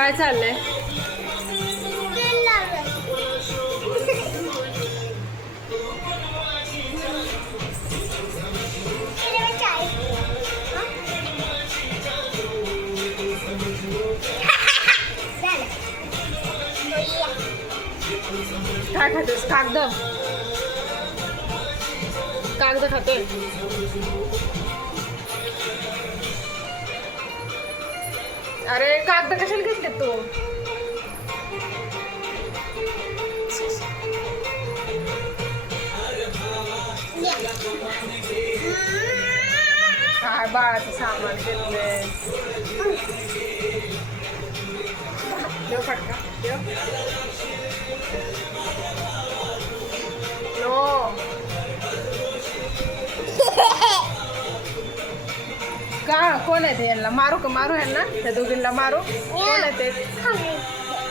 काय चाललंय? काय खातेस? कागद कागद खाते. अरे कागद कशाला घेतले तू? काय बाळाचं सामान घेतलंय. देव फटका देव. नो का कोण आहे ते? यांना मारू का? मारू यांना? त्या दोघींना मारू? कोण आहे ते?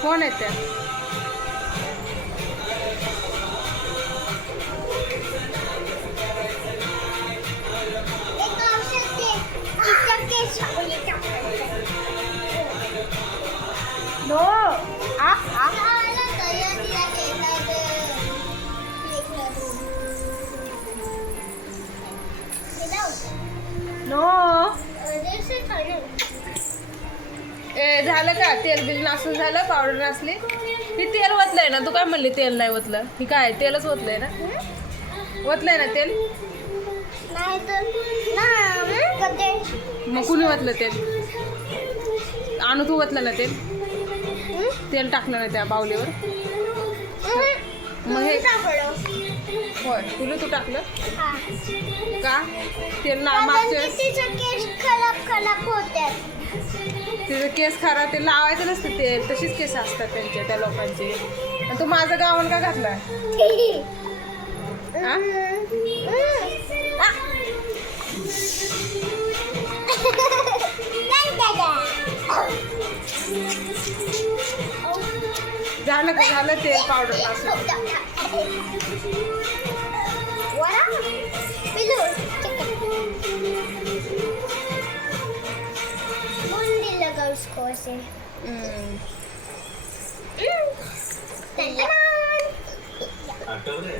कोण आहे त्या? नो आ आ नो. ए झालं का? तेल बिल नासून झालं? पावडर नासली? ही तेल ओतलंय ना? तू काय म्हणली तेल नाही ओतलं? ही काय तेलच ओतलंय ना? ओतलंय ना तेल? मग कुणी ओतलं तेल? आणू तू ओतलं ना तेल? तेल टाकलं ना त्या बावलीवर? मग हे होय तुला तू टाकलं का? तेल ना मागच्या तिचं केस खरा ते लावायचं नसतं तेल. तशीच केस असतात त्यांचे त्या लोकांचे. आणि तू माझं गावन का घातला? झालं का? झालं तेल पावडर असं.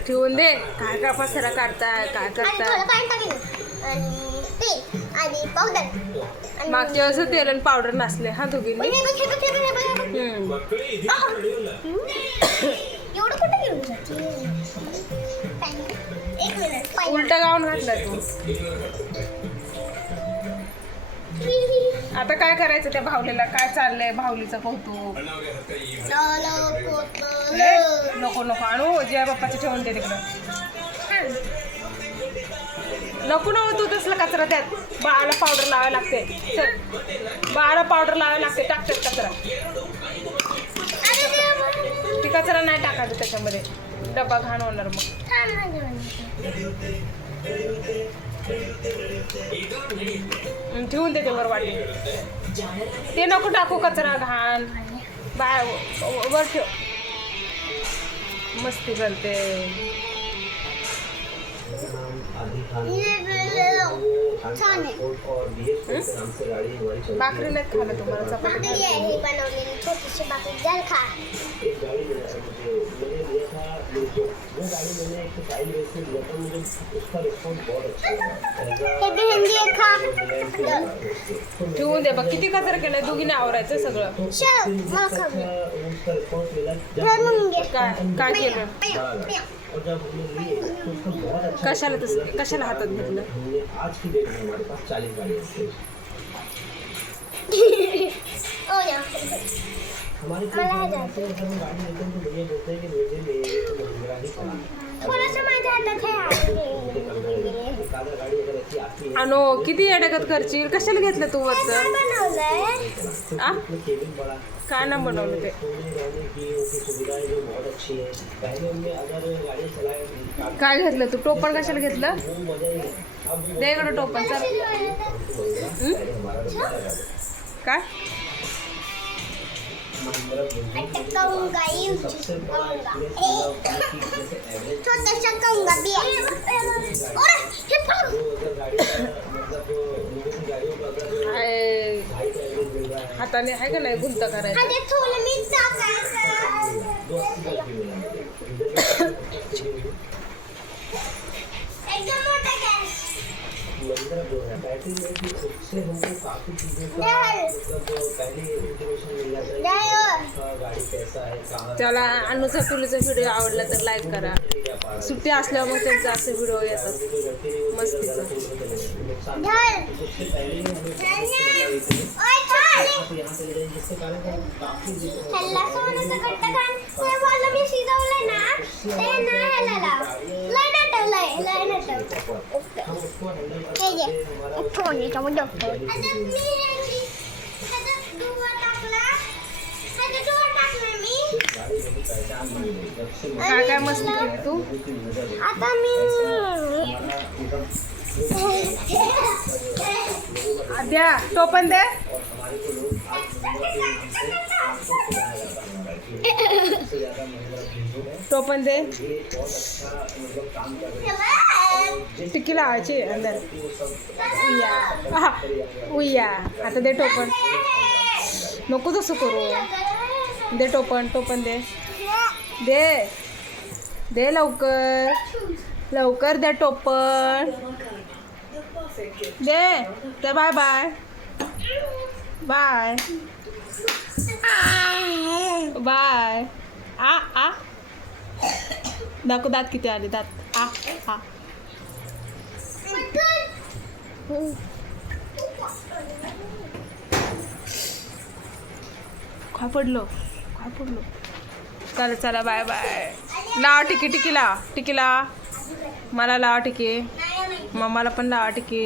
ठेवून दे. काय का पसरा काढताय? काय करताय? मागच्या वेळेस तेल आणि पावडर नसले हा दोघींनी. उलटा गाऊन घातला तू. आता काय करायचं त्या भावलीला? काय चाललंय भावलीचं कौतुक? नको नको आणू. जे बाप्पाचे ठेवून दे तिकडं. नको नको तू तसला कचरा त्यात. बाळाला पावडर लावायला लागते. बाळाला पावडर लावायला लागते. टाकतात कचरा. ती कचरा नाही टाकायचं त्याच्यामध्ये. डब्बा घाण होणार मग. ठेवून देते वर वाटी. ते नको टाकू कचरा घाण. बाय वर ठेव. मस्ती करते. भाकरी नाही खाल्लं तुम्हाला? चपाती छोटीशी भाकरी द्याल खा. ठेवून दे बघ. किती कचरा केलाय? दोघीने आवरायचं सगळं. काय केलं? कशाला तसं? कशाला हातात घेतलं? अनो किती अडगत करशील? कशाला घेतलं तू वरचं? काय ना बनवलं ते? काय घेतलं तू? टोपण कशाला घेतलं? दे इकडं टोपण. चल. काय? छोटासा कंगा बी हातात हाताने आहे का नाही गुंता करायचं. आणि थोडं मीठ टाकायचं. एकदम मोठा गॅस. त्याला अनुचा पिलूचा व्हिडिओ आवडला तर लाईक करा. सुट्टी असल्यावर मग त्यांचा असे व्हिडिओ येतात मस्तीचं. ह्याला सोन्याचं कट्ट घाल. ते वालं मी शिजवलंय ना, ते ना ह्याला लाव. लय नटव. हे घे. सोन्याचं मोठं. आता मी ह्याच्यात दुवा टाकला. ह्याच्यात दुवा टाकला मी. काय काय मस्ती केली तू. आता मी द्या टोपण दे. टोपन दे. टिक्की लावायची अंदर. उया आता दे टोपण. नको तसं करू. दे टोपण. टोपण दे. दे दे लवकर. लवकर दे टोपण. दे. तर बाय बाय. Bye bye. आ दाखव दात किती आले. दात आ. काय पडलो. चला बाय बाय. लावा टिकी लावा. टिकी लावा. मला लावा टिकी. मम्माला पण लावा टिकी.